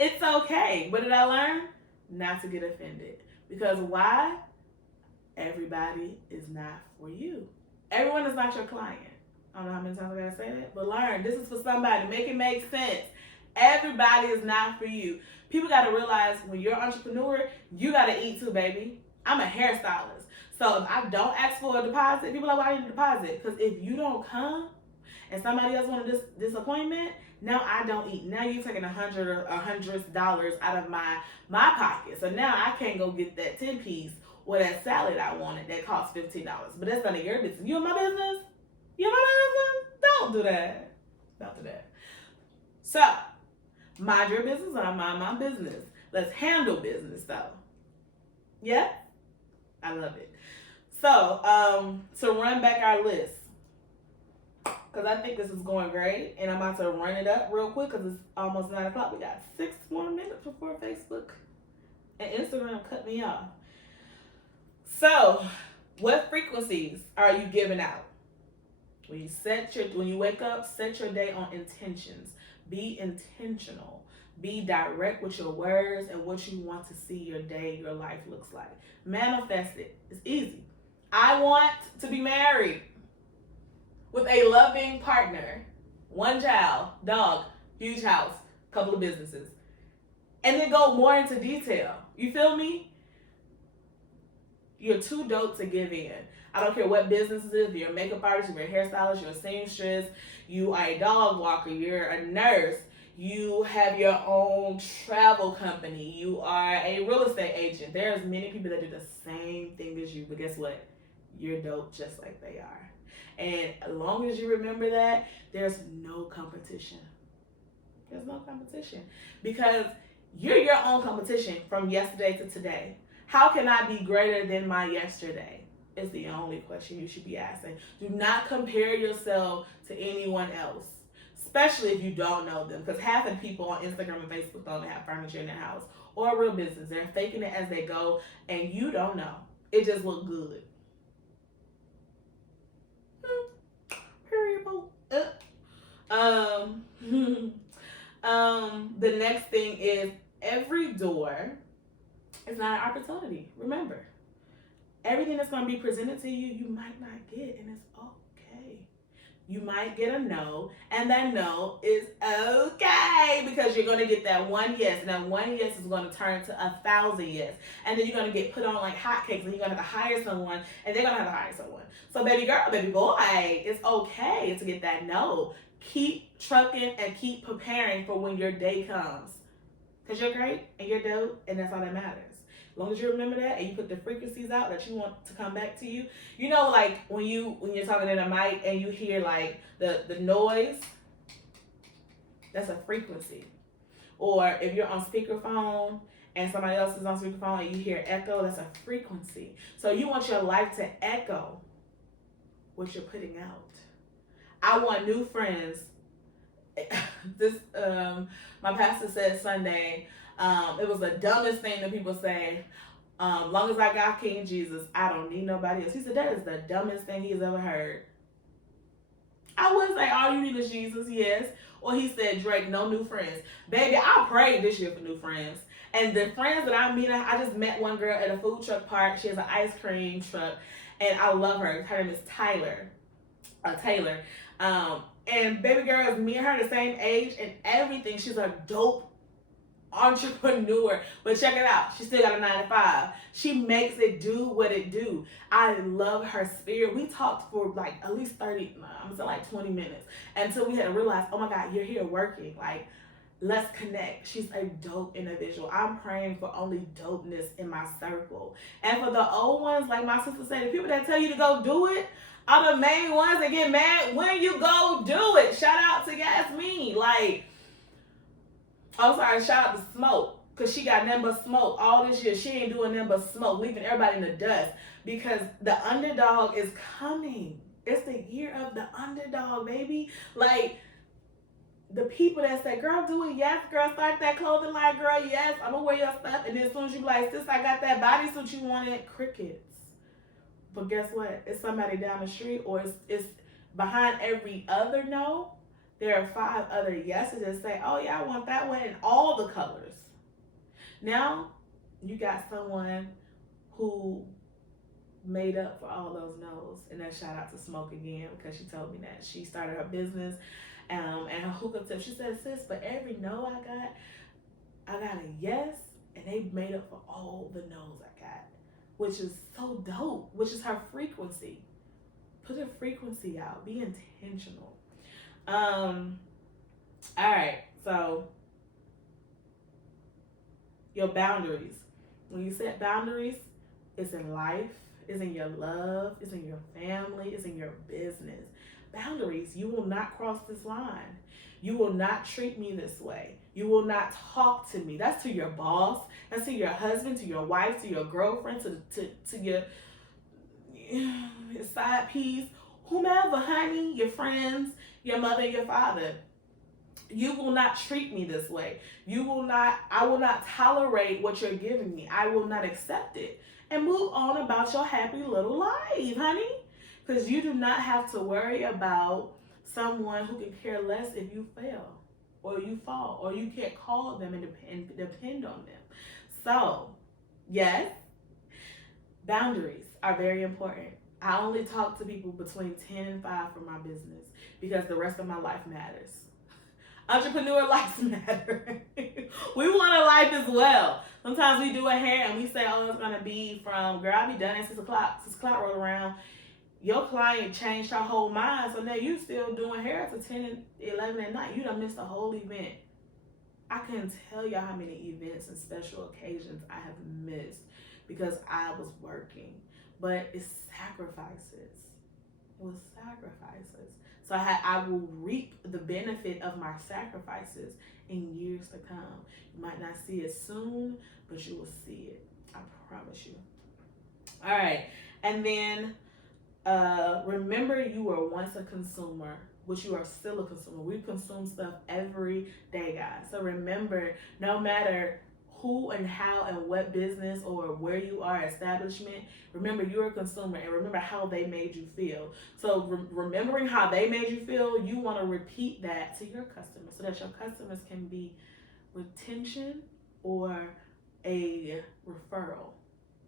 It's okay. What did I learn? Not to get offended. Because why? Everybody is not for you. Everyone is not your client. I don't know how many times I gotta say that, but learn. This is for somebody. Make it make sense. Everybody is not for you. People gotta realize when you're an entrepreneur, you gotta eat too, baby. I'm a hairstylist. So if I don't ask for a deposit, people are like, why do you need a deposit? Because if you don't come and somebody else wanted this appointment, now I don't eat. Now you're taking $100 out of my pocket. So now I can't go get that 10-piece or that salad I wanted that cost $15. But that's none of your business. You in my business? You in my business? Don't do that. Don't do that. So, mind your business and I mind my business. Let's handle business though. Yeah? I love it. So, to run back our list, because I think this is going great, and I'm about to run it up real quick because it's almost 9 o'clock. We got 6 more minutes before Facebook and Instagram cut me off. So, what frequencies are you giving out? When you wake up, set your day on intentions. Be intentional. Be direct with your words and what you want to see your day, your life looks like. Manifest it. It's easy. I want to be married with a loving partner, 1 child, dog, huge house, couple of businesses. And then go more into detail. You feel me? You're too dope to give in. I don't care what business it is. If you're a makeup artist, you're a hairstylist, you're a seamstress, you are a dog walker, you're a nurse, you have your own travel company, you are a real estate agent. There's many people that do the same thing as you, but guess what? You're dope just like they are. And as long as you remember that, there's no competition. There's no competition. Because you're your own competition from yesterday to today. How can I be greater than my yesterday? Is the only question you should be asking. Do not compare yourself to anyone else, especially if you don't know them. Because half of people on Instagram and Facebook don't have furniture in their house or a real business. They're faking it as they go, and you don't know. It just look good. Um, the next thing is every door is not an opportunity. Remember, everything that's going to be presented to you, you might not get, and it's okay. You might get a no, and that no is okay because you're going to get that one yes, and that one yes is going to turn to 1,000 yes, and then you're going to get put on like hotcakes, and you're going to have to hire someone, and they're going to have to hire someone. So, baby girl, baby boy, it's okay to get that no. Keep trucking and keep preparing for when your day comes, because you're great and you're dope, and that's all that matters. As long as you remember that and you put the frequencies out that you want to come back to you. You know, like when you're talking in a mic and you hear like the noise, that's a frequency. Or if you're on speakerphone and somebody else is on speakerphone and you hear echo, that's a frequency. So you want your life to echo what you're putting out. I want new friends. This my pastor said Sunday, it was the dumbest thing that people say. Long as I got King Jesus, I don't need nobody else. He said that is the dumbest thing he's ever heard. I would say all you need is Jesus, yes. Or he said, Drake, no new friends. Baby, I prayed this year for new friends. And the friends that I meet, I just met one girl at a food truck park. She has an ice cream truck, and I love her. Her name is Taylor. And baby girl is me and her the same age and everything. She's a dope entrepreneur. But check it out. She still got a 9 to 5. She makes it do what it do. I love her spirit. We talked for like at least 30, I'm gonna say like 20 minutes until we had to realize, oh my God, you're here working. Like, let's connect. She's a dope individual. I'm praying for only dopeness in my circle. And for the old ones, like my sister said, the people that tell you to go do it are the main ones that get mad when you go do it. Shout out to Yasmin. Like, I'm sorry, shout out to Smoke. Because she got nothing but smoke all this year. She ain't doing nothing but smoke, leaving everybody in the dust. Because the underdog is coming. It's the year of the underdog, baby. Like, the people that say, girl, do it, yes, girl, start that clothing line, girl, yes, I'm gonna wear your stuff. And then as soon as you be like, sis, I got that bodysuit you wanted, crickets. But guess what? It's somebody down the street, or it's behind every other no, there are 5 other yeses that say, oh yeah, I want that one in all the colors. Now, you got someone who made up for all those no's. And that shout out to Smoke again, because she told me that she started her business and her hookah tip. She said, sis, for every no I got a yes, and they made up for all the no's I got, which is so dope, which is her frequency. Put a frequency out. Be intentional. All right, so your boundaries. When you set boundaries, it's in life, it's in your love, it's in your family, it's in your business. Boundaries. You will not cross this line. You will not treat me this way. You will not talk to me. That's to your boss. That's to your husband, to your wife, to your girlfriend, to your side piece, whomever, honey, your friends, your mother, your father. You will not treat me this way. I will not tolerate what you're giving me. I will not accept it. And move on about your happy little life, honey. Because you do not have to worry about someone who can care less if you fail or you fall, or you can't call them and depend on them. So, yes, boundaries are very important. I only talk to people between 10 and 5 for my business because the rest of my life matters. Entrepreneur lives matter. We want a life as well. Sometimes we do a hair and we say, oh, it's going to be from, girl, I'll be done at 6 o'clock. 6 o'clock roll around. Your client changed her whole mind, so now you still doing hair to 10 and 11 at night. You done missed a whole event. I can't tell y'all how many events and special occasions I have missed because I was working. But it's sacrifices. It was sacrifices. So I will reap the benefit of my sacrifices in years to come. You might not see it soon, but you will see it. I promise you. All right. And then remember, you were once a consumer, which you are still a consumer. We consume stuff every day, guys. So remember, no matter who and how and what business or where you are establishment, remember you're a consumer and remember how they made you feel. So remembering how they made you feel, you want to repeat that to your customers so that your customers can be retention or a referral.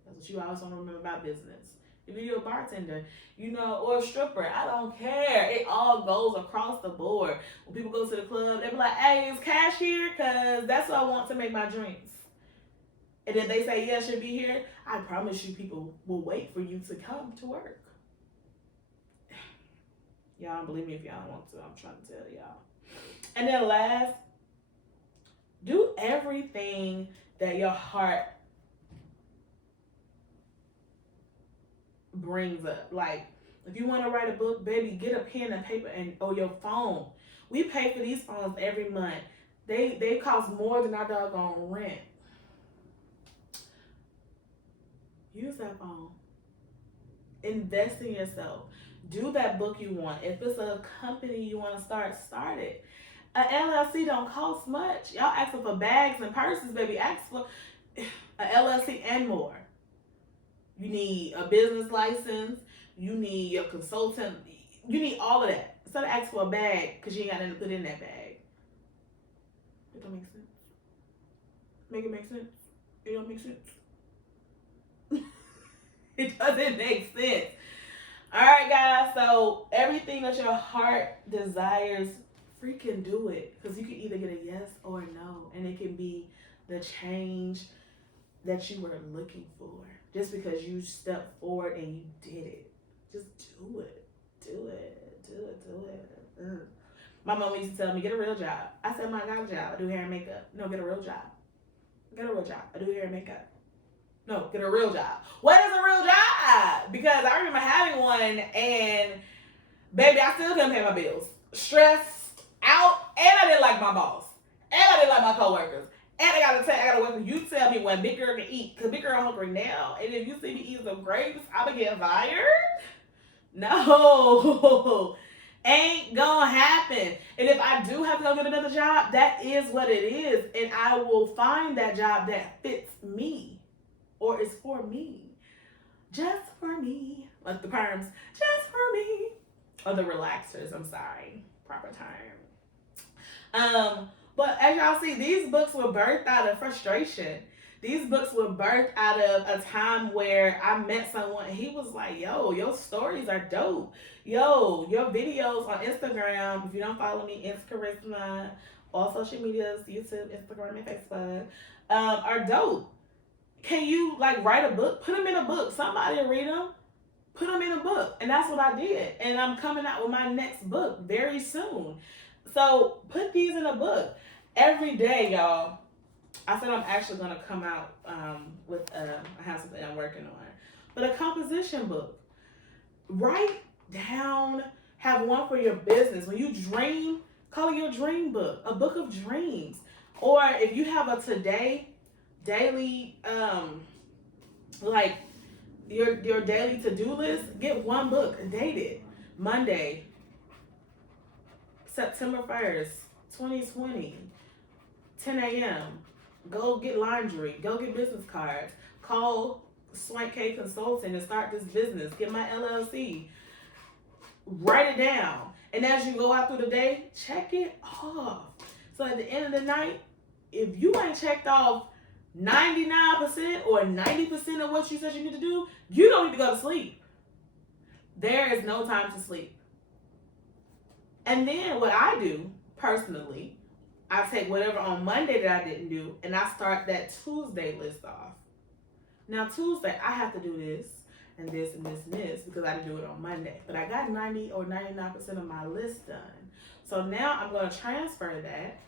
That's what you always want to remember about business. If you're a bartender, or a stripper, I don't care. It all goes across the board. When people go to the club, they be like, hey, is Cash here? Because that's what I want to make my drinks. And then they say, yeah, she'll be here. I promise you people will wait for you to come to work. Y'all don't believe me if y'all don't want to. I'm trying to tell y'all. And then last, do everything that your heart brings up. Like, if you want to write a book, baby, get a pen and paper or your phone. We pay for these phones every month. They cost more than our doggone rent. Use that phone. Invest in yourself. Do that book you want. If it's a company you want to start it. A LLC don't cost much. Y'all asking for bags and purses, baby. Ask for a LLC and more. You need a business license. You need your consultant. You need all of that. Instead of asking for a bag because you ain't got nothing to put in that bag. It don't make sense. Make it make sense. It don't make sense. It doesn't make sense. All right, guys. So everything that your heart desires, freaking do it. Because you can either get a yes or a no. And it can be the change that you were looking for. Just because you stepped forward and you did it. Just do it. Do it. Do it. Do it. My mom used to tell me, get a real job. I said, I got a job. I do hair and makeup. No, get a real job. Get a real job. I do hair and makeup. No, get a real job. What is a real job? Because I remember having one and, baby, I still couldn't pay my bills. Stressed out, and I didn't like my boss. And I didn't like my coworkers. And I gotta wait for you to tell me when Big Girl can eat. Because Big Girl hungry now. And if you see me eating some grapes, I'm going to get fired. No. Ain't gonna happen. And if I do have to go get another job, that is what it is. And I will find that job that fits me. Or is for me. Just for me. Like the perms. Just for me. Or the relaxers, I'm sorry. Proper term. But as y'all see, these books were birthed out of frustration. These books were birthed out of a time where I met someone and he was like, yo, your stories are dope. Yo, your videos on Instagram, if you don't follow me, it's Charisma, all social medias, YouTube, Instagram, and Facebook, are dope. Can you write a book? Put them in a book. Somebody will read them. Put them in a book. And that's what I did. And I'm coming out with my next book very soon. So put these in a book. Every day, y'all. I said I'm actually going to come out with, I have something I'm working on. But a composition book. Write down, have one for your business. When you dream, call it your dream book. A book of dreams. Or if you have a daily, your daily to-do list, get one book and date it. Monday, September 1st, 2020, 10 a.m. Go get laundry. Go get business cards. Call Swank K Consulting and start this business. Get my LLC. Write it down. And as you go out through the day, check it off. So at the end of the night, if you ain't checked off 99% or 90% of what you said you need to do, you don't need to go to sleep. There is no time to sleep. And then what I do personally, I take whatever on Monday that I didn't do and I start that Tuesday list off. Now Tuesday, I have to do this and this and this and this because I didn't do it on Monday. But I got 90 or 99% of my list done. So now I'm going to transfer that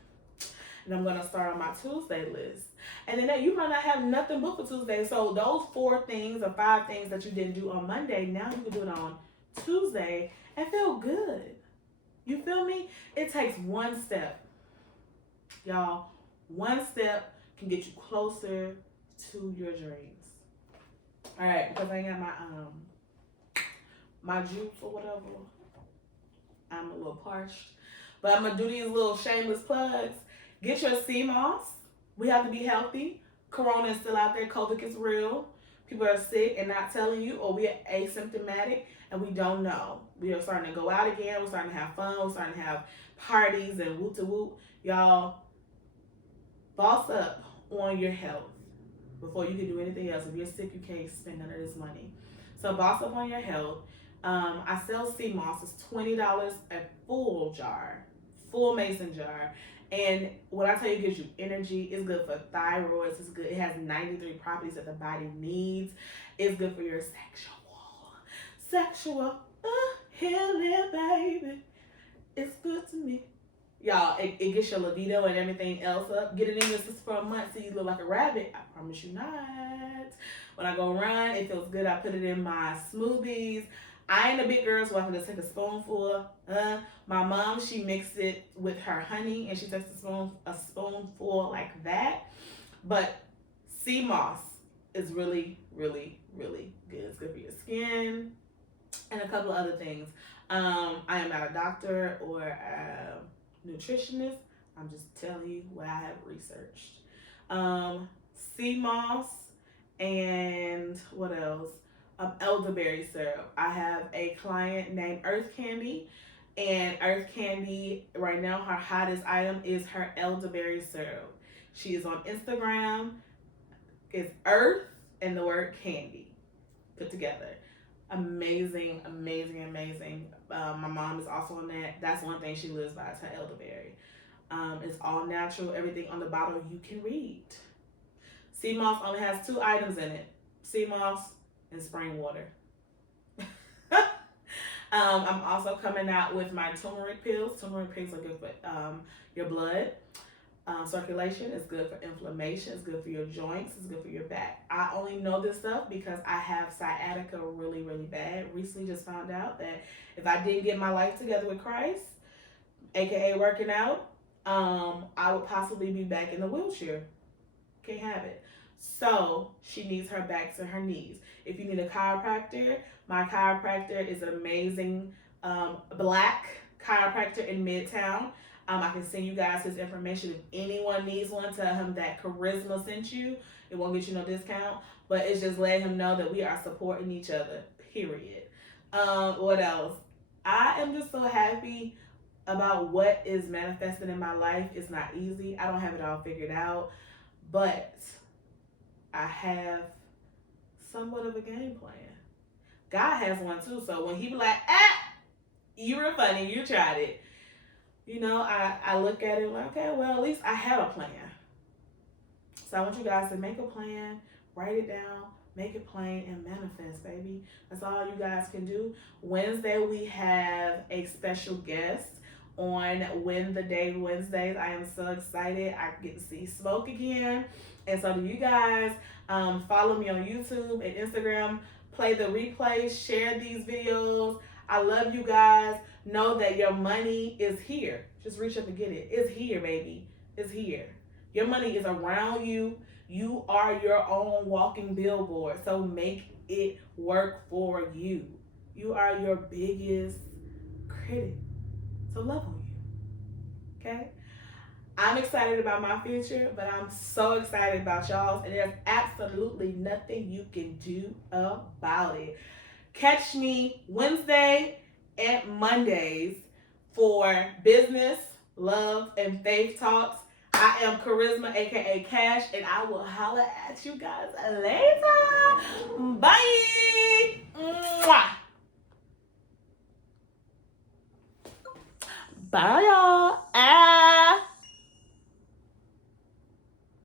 and I'm going to start on my Tuesday list. And then you might not have nothing booked for Tuesday. So those 4 things or 5 things that you didn't do on Monday, now you can do it on Tuesday and feel good. You feel me? It takes one step. Y'all, one step can get you closer to your dreams. All right, because I ain't got my juice or whatever. I'm a little parched. But I'm going to do these little shameless plugs. Get your sea moss. We have to be healthy. Corona is still out there. COVID is real. People are sick and not telling you, or we are asymptomatic and we don't know. We are starting to go out again. We're starting to have fun. We're starting to have parties and whoop to whoop. Y'all, boss up on your health before you can do anything else. If you're sick, you can't spend none of this money. So boss up on your health. I sell sea moss. It's $20 a full jar, full mason jar. And what I tell you gives you energy. It's good for thyroids. It's good. It has 93 properties that the body needs. It's good for your sexual healing, baby. It's good to me. Y'all, it gets your libido and everything else up. Get it in your system for a month so you look like a rabbit. I promise you not. When I go run, it feels good. I put it in my smoothies. I ain't a big girl, so I can just take a spoonful. My mom, she mixed it with her honey, and she takes a spoonful like that. But sea moss is really, really, really good. It's good for your skin and a couple of other things. I am not a doctor or a nutritionist. I'm just telling you what I have researched. Sea moss and what else? Elderberry syrup. I have a client named Earth Candy, and Earth Candy right now, her hottest item is her elderberry syrup. She is on Instagram. It's Earth and the word candy put together. Amazing, amazing, amazing. My mom is also on that. That's one thing she lives by is her elderberry. It's all natural. Everything on the bottle you can read. Sea moss only has 2 items in it: sea moss and spring water. I'm also coming out with my turmeric pills. Turmeric pills are good for your blood circulation. It's good for inflammation. It's good for your joints. It's good for your back. I only know this stuff because I have sciatica really, really bad. Recently just found out that if I didn't get my life together with Christ, aka working out, I would possibly be back in the wheelchair. Can't have it. So she needs her back to her knees. If you need a chiropractor, my chiropractor is amazing. Black chiropractor in Midtown. I can send you guys his information. If anyone needs one, tell him that Charisma sent you. It won't get you no discount, but it's just letting him know that we are supporting each other, period. What else? I am just so happy about what is manifesting in my life. It's not easy. I don't have it all figured out, but I have somewhat of a game plan. God has one too, so when he be like, you were funny, you tried it. You know, I look at it like, okay, well, at least I have a plan. So I want you guys to make a plan, write it down, make it plain, and manifest, baby. That's all you guys can do. Wednesday, we have a special guest on Win the Day Wednesdays. I am so excited. I get to see Smoke again. And so do you guys. Follow me on YouTube and Instagram. Play the replays. Share these videos. I love you guys. Know that your money is here. Just reach up and get it. It's here, baby. It's here. Your money is around you. You are your own walking billboard. So make it work for you. You are your biggest critic. So love on you. Okay? I'm excited about my future, but I'm so excited about y'all's, and there's absolutely nothing you can do about it. Catch me Wednesday and Mondays for business, love, and faith talks. I am Charisma, aka Cash, and I will holler at you guys later. Bye. Mwah. Bye, y'all.